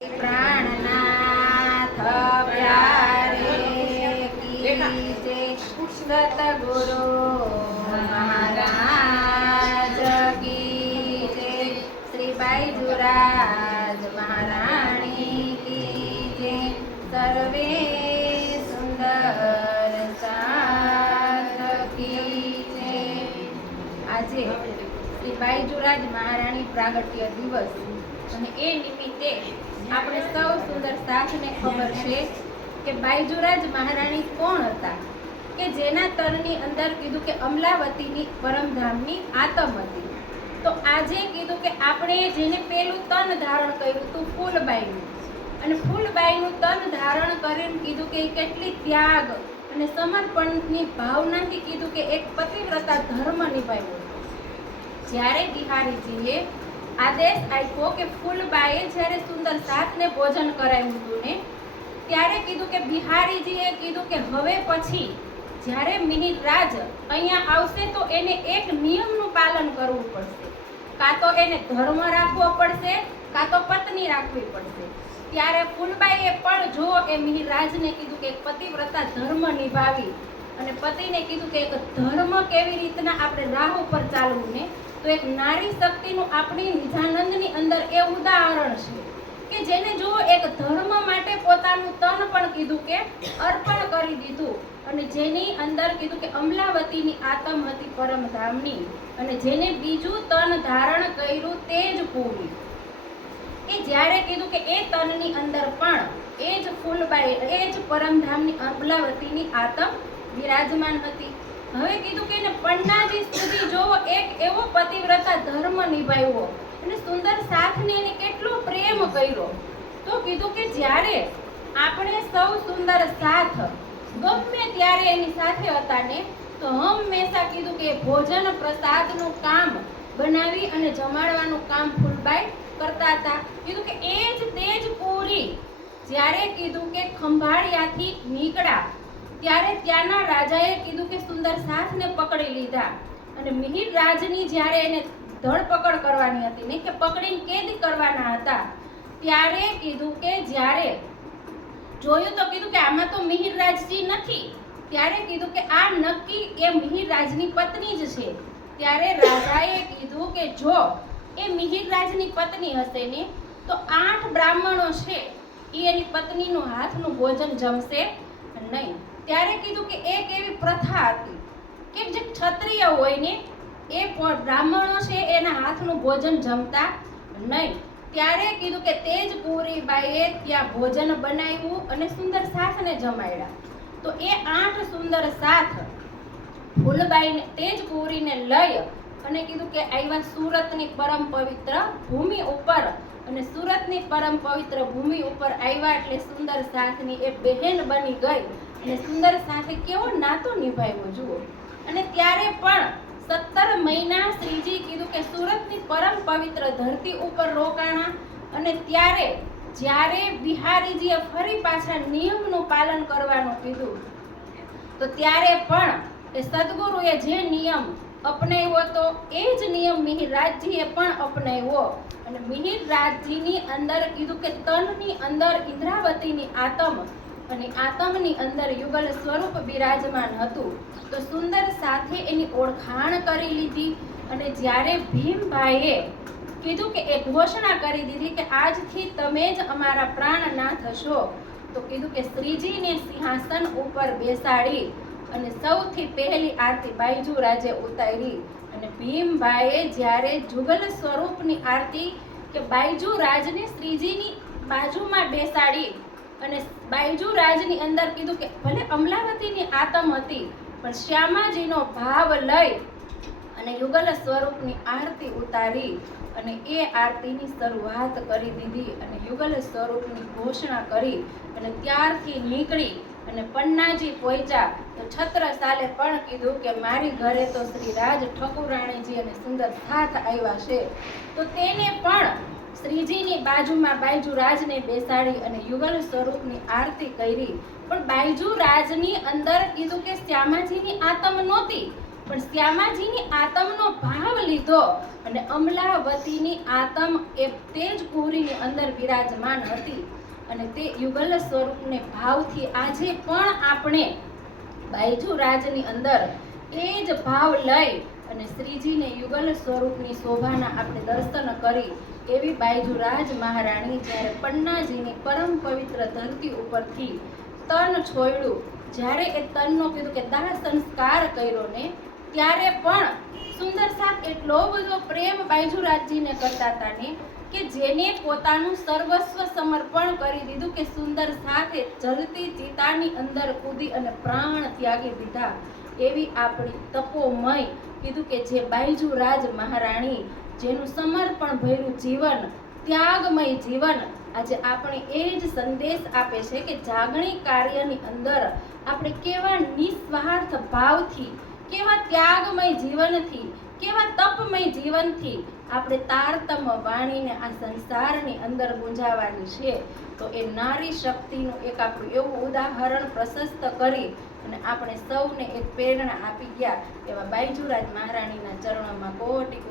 प्राणनाथ प्यारे की जय सतगुरु महाराज की जय श्री बाईजुराज महारानी की जय सर्वे सुंदर साथ की जय। આજે શ્રી બાઈजुराज महाराणी प्रागट्य दिवस અને એ નિમિત્તે આપણે સૌ સુંદર સાથને ખબર છે કે બાઈजुराज મહારાણી કોણ હતા, કે જેના તનની અંદર કીધું કે અમલાવતીની પરમધામની આતમ હતી। તો આજે કીધું કે આપણે જેને પેલું તન ધારણ કર્યું હતું ફૂલબાઈનું, અને ફૂલબાઈનું તન ધારણ કરીને કીધું કે કેટલી ત્યાગ અને સમર્પણની ભાવનાથી કીધું કે એક પતિવ્રતા ધર્મ નિભાવ્યો। જ્યારે બિહારીજીએ આદેશ આપ્યો કે ફૂલબાઈએ જ્યારે સુંદર સાથને ભોજન કરાવ્યું હતું ને, ત્યારે કીધું કે બિહારીજીએ કીધું કે હવે પછી જ્યારે મિહિરરાજ અહીંયા આવશે તો એને એક નિયમનું પાલન કરવું પડશે, કાં તો એને ધર્મ રાખવો પડશે, કાં તો પત્ની રાખવી પડશે। ત્યારે ફૂલબાઈએ પણ જો એ મિહિરરાજને કીધું કે એક પતિવ્રતા ધર્મ નિભાવી અને પતિને કીધું કે એક ધર્મ કેવી રીતના આપણે રાહ ઉપર ચાલવું ને, તો એક નારી શક્તિનું આપણી નિજાનંદની અંદર એ ઉદાહરણ છે કે જેને જો એક ધર્મ માટે પોતાનું તન પણ કીધું કે અર્પણ કરી દીધું, અને જેની અંદર કીધું કે અમલાવતીની આતમ હતી પરમધામની, અને જેને બીજું તન ધારણ કર્યું તે જ પૂરી, એ જ્યારે કીધું કે એ તનની અંદર પણ એ જ ફૂલબાઈ એ જ પરમધામની અમલાવતીની આતમ વિરાજમાન હતી। હવે કીધું કે એને પન્નાજી સુધી જો એક એવો પતિવ્રતા ધર્મ નિભાવ્યો અને સુંદર સાથને એને કેટલો પ્રેમ કર્યો, તો કીધું કે જ્યારે આપણે સૌ સુંદર સાથ ગમે ત્યારે એની સાથે હતા ને, તો હંમેશા કીધું કે ભોજન પ્રસાદનું કામ બનાવી અને જમાડવાનું કામ ફૂલબાઈ કરતા હતા। કીધું કે એ જ તેજ પૂરી જ્યારે કીધું કે ખંભાળિયાથી નીકળ્યા ત્યારે ત્યાંના રાજાએ કીધું કે સુંદર સાથને પકડી લીધા, અને મિહિરરાજની જ્યારે એને ધરપકડ કરવાની હતી ને, કે પકડીને કેદ કરવાના હતા, ત્યારે કીધું કે જ્યારે જોયું તો કીધું કે આમાં તો મિહિરરાજજી નથી, ત્યારે કીધું કે આ નક્કી એ મિહિરરાજની પત્ની જ છે। ત્યારે રાજાએ કીધું કે જો એ મિહિરરાજની પત્ની હશે ને, તો 8 બ્રાહ્મણો છે એ એની પત્નીનું હાથનું ભોજન જમશે નહીં। ત્યારે કીધું કે એક એવી પ્રથા હતી કે જે ક્ષત્રિય હોય ને એ બ્રાહ્મણો છે એના હાથનું ભોજન જમતા નહીં। ત્યારે કીધું કે તેજપુરી બાઈએ ત્યાં ભોજન બનાવ્યું અને સુંદર સાથને જમાડ્યા। તો એ 8 સુંદર સાથ ફૂલબાઈને તેજપુરીને લઈ અને કીધું કે આવ્યા સુરતની પરમ પવિત્ર ભૂમિ ઉપર, અને સુરતની પરમ પવિત્ર ભૂમિ ઉપર આવ્યા એટલે સુંદર સાથની એ બહેન બની ગઈ, અને સુંદર સાથે કેવો નાતો નિભાવ્યો જુઓ। અને ત્યારે પણ 17 મહિના શ્રીજી કીધું કે સુરતની પરમ પવિત્ર ધરતી ઉપર રોકાણા, અને ત્યારે જ્યારે બિહારીજીએ ફરી પાછા નિયમનું પાલન કરવાનું કીધું, તો ત્યારે પણ એ સદગુરુએ જે નિયમ અપનાવ્યો હતો એ જ નિયમ મિહિરરાજજીએ પણ અપનાવ્યો, અને મિહિરરાજજીની અંદર કીધું કે તનની અંદર ઇન્દ્રાવતીની આતમ અને આતમની અંદર યુગલ સ્વરૂપ બિરાજમાન હતું। તો સુંદર સાથે એની ઓળખાણ કરી લીધી, અને જ્યારે ભીમભાઈએ કીધું કે એ ઘોષણા કરી દીધી કે આજથી તમે જ અમારા પ્રાણનાથ હશો, તો કીધું કે શ્રીજીને સિંહાસન ઉપર બેસાડી અને સૌથી પહેલી આરતી બાઈजुराजे ઉતારી, અને ભીમભાઈએ જ્યારે જુગલ સ્વરૂપની આરતી કે બાઈजुराजને શ્રીજીની બાજુમાં બેસાડી, અને બાઈजुराजની અંદર કીધું કે ભલે અમલાવતીની આતમ હતી પણ શ્યામાજીનો ભાવ લઈ અને યુગલ સ્વરૂપની આરતી ઉતારી, અને એ આરતીની શરૂઆત કરી દીધી, અને યુગલ સ્વરૂપની ઘોષણા કરી, અને ત્યારથી નીકળી અને પન્નાજી પહોંચ્યા તો છત્રસાલે પણ કીધું કે મારી ઘરે તો શ્રી રાજ ઠકુરાણીજી અને સુંદર સાથ આવ્યા છે, તો તેને પણ શ્રીજીની બાજુમાં બાઈजुराजને બેસાડી અને યુગલ સ્વરૂપની આરતી કરી। પણ બાઈजुराजની અંદર કીધું કે શ્યામાજીની આતમ નહોતી, પણ શ્યામાજીની આતમનો ભાવ લીધો અને અમલાવતીની આતમ એ તેજ કુંવરીની અંદર વિરાજમાન હતી અને તે યુગલ સ્વરૂપને ભાવથી આજે પણ આપણે બાયજુરાજની અંદર એ જ ભાવ લઈ અને શ્રીજીને યુગલ સ્વરૂપની શોભાના આપણે દર્શન કરી એવી બાયજુરાજ મહારાણી જ્યારે પન્નાજીની પરમ પવિત્ર ધરતી ઉપરથી તન છોડ્યું, જ્યારે એ તનનો કીધું કે દાહ સંસ્કાર કર્યો ને, ત્યારે પણ સુંદર સાથ એટલો બધો પ્રેમ બાયજુરાજજીને કરતા હતા ને કે જેને પોતાનું સર્વસ્વ સમર્પણ કરી દીધું કે સુંદર સાથે જલતી ચિતાની અંદર કૂદી અને પ્રાણ ત્યાગી દીધા એવી આપણી તપોમય કીધું કે જે બાયજુરાજ મહારાણી જેનું સમર્પણ ભર્યું જીવન, ત્યાગમય જીવન, આજે આપણે એ જ સંદેશ આપે છે કે જાગણી કાર્યની અંદર આપણે કેવા નિસ્વાર્થ ભાવથી, કેવા ત્યાગમય જીવનથી, કેવા તપમય જીવનથી આપણે તારતમ વાણીને આ સંસારની અંદર ગુંજાવવાની છે. તો એ નારી શક્તિનું એક આપણું એવું ઉદાહરણ પ્રશસ્ત કરી અને આપણે સૌને એક પ્રેરણા આપી ગયા એવા બાયજુરાજ મહારાણીના ચરણોમાં કોટી